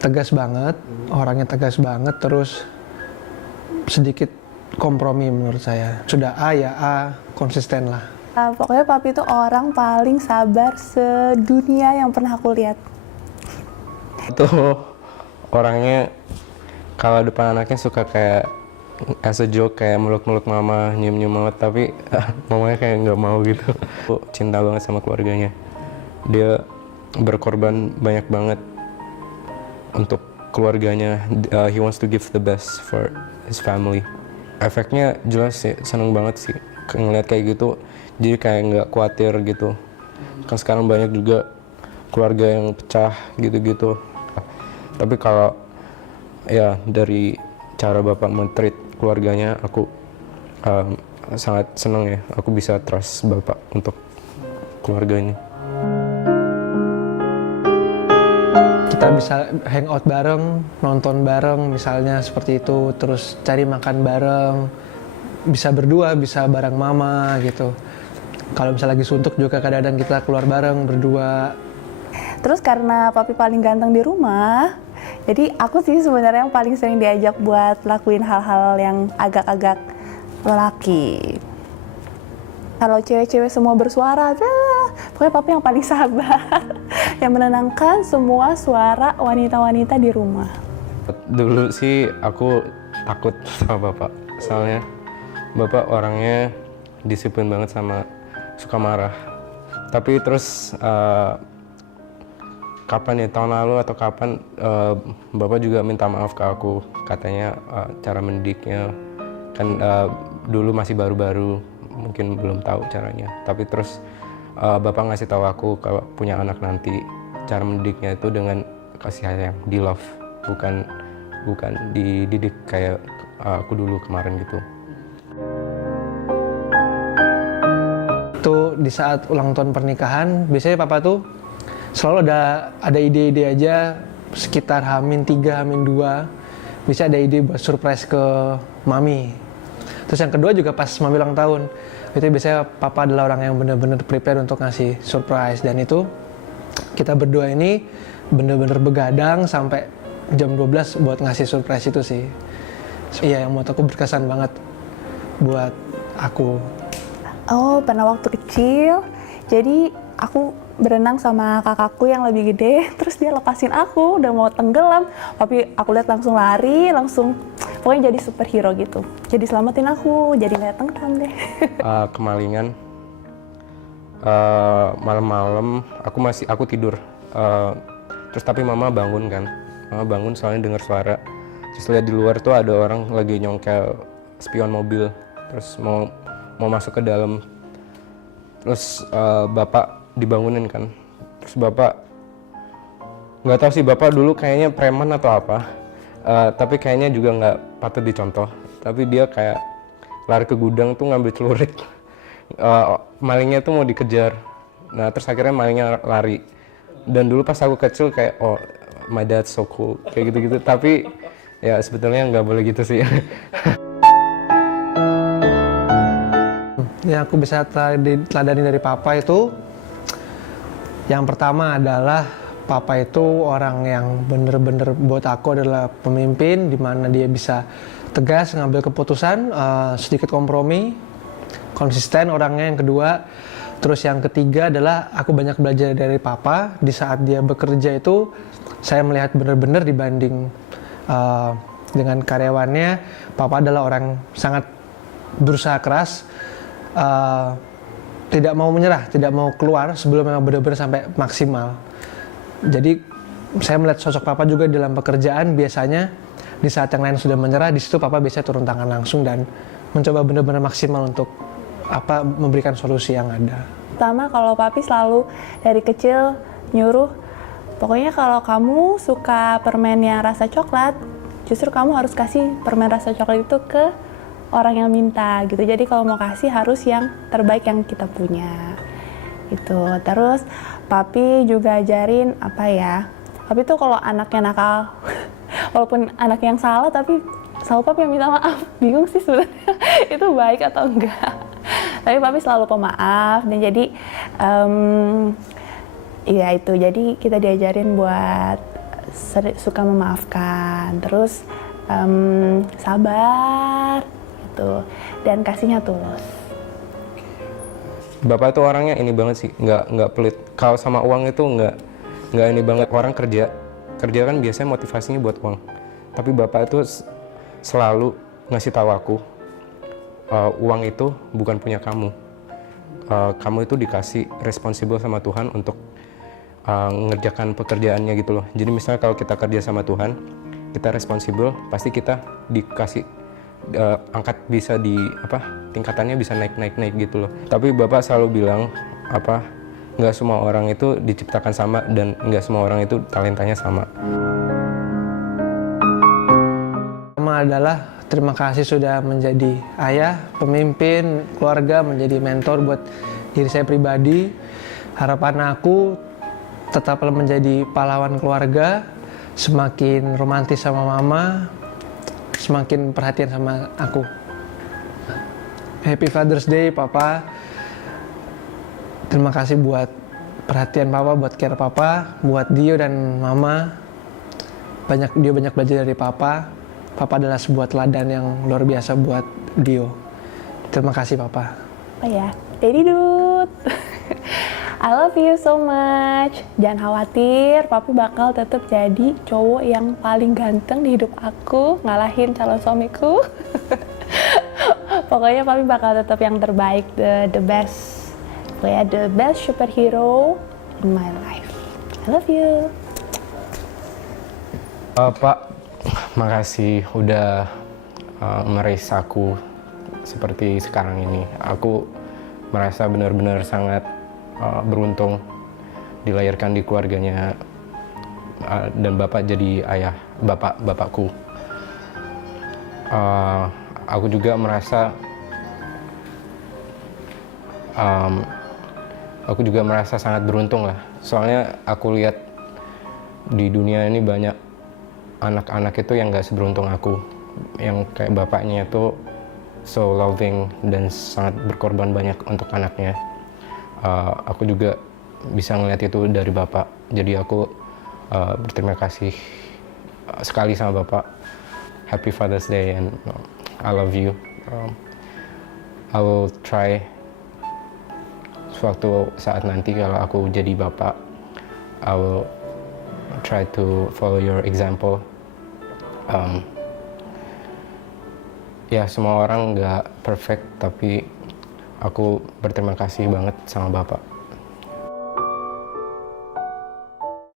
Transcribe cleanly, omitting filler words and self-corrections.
tegas banget, orangnya tegas banget, terus sedikit kompromi menurut saya. Sudah A ya A, konsisten lah. Pokoknya papi itu orang paling sabar sedunia yang pernah aku lihat. Itu orangnya kalau depan anaknya suka kayak as a joke, kayak meluk-meluk mama, nyium-nyium mama, tapi mamanya kayak nggak mau gitu. Cinta banget sama keluarganya. Dia berkorban banyak banget untuk keluarganya. He wants to give the best for his family. Efeknya jelas sih, seneng banget sih ngeliat kayak gitu. Jadi kayak nggak khawatir gitu. Kan sekarang banyak juga keluarga yang pecah gitu-gitu. Tapi kalau ya dari cara bapak men-treat keluarganya, aku sangat senang ya. Aku bisa trust bapak untuk keluarga ini. Kita bisa hangout bareng, nonton bareng misalnya seperti itu, terus cari makan bareng, bisa berdua, bisa bareng mama gitu. Kalau misalnya lagi suntuk juga kadang-kadang kita keluar bareng berdua. Terus karena papi paling ganteng di rumah, jadi aku sih sebenarnya yang paling sering diajak buat lakuin hal-hal yang agak-agak lelaki. Kalau cewek-cewek semua bersuara, pokoknya papi yang paling sabar, yang menenangkan semua suara wanita-wanita di rumah. Dulu sih aku takut sama bapak, soalnya bapak orangnya disiplin banget sama suka marah. Tapi terus kapan ya, tahun lalu atau kapan bapak juga minta maaf ke aku, katanya cara mendidiknya kan dulu masih baru-baru, mungkin belum tahu caranya. Tapi terus bapak ngasih tahu aku kalau punya anak nanti cara mendidiknya itu dengan kasih sayang, di love, bukan dididik kayak aku dulu kemarin gitu. Itu di saat ulang tahun pernikahan, biasanya papa tuh selalu ada ide-ide aja sekitar H-3, H-2, bisa ada ide buat surprise ke mami. Terus yang kedua juga pas mami ulang tahun, itu biasanya papa adalah orang yang benar-benar prepare untuk ngasih surprise, dan itu kita berdua ini benar-benar begadang sampai jam 12 buat ngasih surprise itu sih. Iya, yang menurut aku berkesan banget buat aku. Oh, pernah waktu kecil, jadi aku berenang sama kakakku yang lebih gede, terus dia lepasin aku, udah mau tenggelam, tapi aku lihat langsung lari, langsung pokoknya jadi superhero gitu. Jadi selamatin aku, jadi nggak tenggelam deh. Kemalingan, malam-malam aku tidur, terus tapi mama bangun kan, mama bangun soalnya dengar suara, terus lihat di luar tuh ada orang lagi nyongkel spion mobil, terus mau masuk ke dalam, terus bapak dibangunin kan, terus bapak nggak tahu sih, bapak dulu kayaknya preman atau apa, tapi kayaknya juga nggak patut dicontoh, tapi dia kayak lari ke gudang tuh ngambil celurit, malingnya tuh mau dikejar, nah terus akhirnya malingnya lari, dan dulu pas aku kecil kayak oh my dad so cool kayak gitu-gitu, tapi ya sebetulnya nggak boleh gitu sih. Yang aku bisa teladani dari papa itu, yang pertama adalah papa itu orang yang bener-bener buat aku adalah pemimpin, di mana dia bisa tegas ngambil keputusan, sedikit kompromi, konsisten orangnya. Yang kedua, terus yang ketiga adalah aku banyak belajar dari papa. Di saat dia bekerja itu saya melihat bener-bener dibanding dengan karyawannya, papa adalah orang sangat berusaha keras, tidak mau menyerah, tidak mau keluar sebelum memang benar-benar sampai maksimal. Jadi saya melihat sosok papa juga dalam pekerjaan, biasanya di saat yang lain sudah menyerah, di situ papa biasanya turun tangan langsung dan mencoba benar-benar maksimal untuk memberikan solusi yang ada. Pertama, kalau papi selalu dari kecil nyuruh, pokoknya kalau kamu suka permen yang rasa coklat, justru kamu harus kasih permen rasa coklat itu ke orang yang minta gitu. Jadi kalau mau kasih harus yang terbaik yang kita punya gitu. Terus papi juga ajarin papi tuh kalau anaknya nakal walaupun anak yang salah, tapi selalu papi yang minta maaf. Bingung sih sebenarnya itu baik atau enggak, tapi papi selalu pemaaf. Dan jadi ya itu, jadi kita diajarin buat suka memaafkan, terus sabar gitu, dan kasihnya tulus. Bapak tuh orangnya ini banget sih, nggak pelit. Kalau sama uang itu nggak ini banget. Orang kerja kan biasanya motivasinya buat uang. Tapi bapak itu selalu ngasih tahu aku, uang itu bukan punya kamu. Kamu itu dikasih responsible sama Tuhan untuk ngerjakan pekerjaannya gitu loh. Jadi misalnya kalau kita kerja sama Tuhan, kita responsible, pasti kita dikasih angkat, bisa di tingkatannya bisa naik gitu loh. Tapi bapak selalu bilang nggak semua orang itu diciptakan sama dan nggak semua orang itu talentanya sama. Pertama adalah terima kasih sudah menjadi ayah, pemimpin keluarga, menjadi mentor buat diri saya pribadi. Harapan aku tetaplah menjadi pahlawan keluarga, semakin romantis sama mama, semakin perhatian sama aku. Happy Father's Day, Papa. Terima kasih buat perhatian Papa, buat care Papa, buat Dio dan Mama. Dio banyak belajar dari Papa. Papa adalah sebuah teladan yang luar biasa buat Dio. Terima kasih, Papa. Oh ya, Daddy Dut. I love you so much. Jangan khawatir, Papi bakal tetap jadi cowok yang paling ganteng di hidup aku, ngalahin calon suamiku. Pokoknya Papi bakal tetap yang terbaik, the best. Pokoknya the best superhero in my life. I love you. Pak, makasih udah meraih aku seperti sekarang ini. Aku merasa benar-benar sangat beruntung dilahirkan di keluarganya dan Bapak jadi ayah bapakku. Aku juga merasa sangat beruntung lah. Soalnya aku lihat di dunia ini banyak anak-anak itu yang gak seberuntung aku, yang kayak bapaknya itu so loving dan sangat berkorban banyak untuk anaknya. Aku juga bisa ngeliat itu dari Bapak, jadi aku berterima kasih sekali sama Bapak. Happy Father's Day and I love you. I will try suatu saat nanti kalau aku jadi Bapak, I will try to follow your example. Ya, semua orang nggak perfect, tapi aku berterima kasih banget sama Bapak.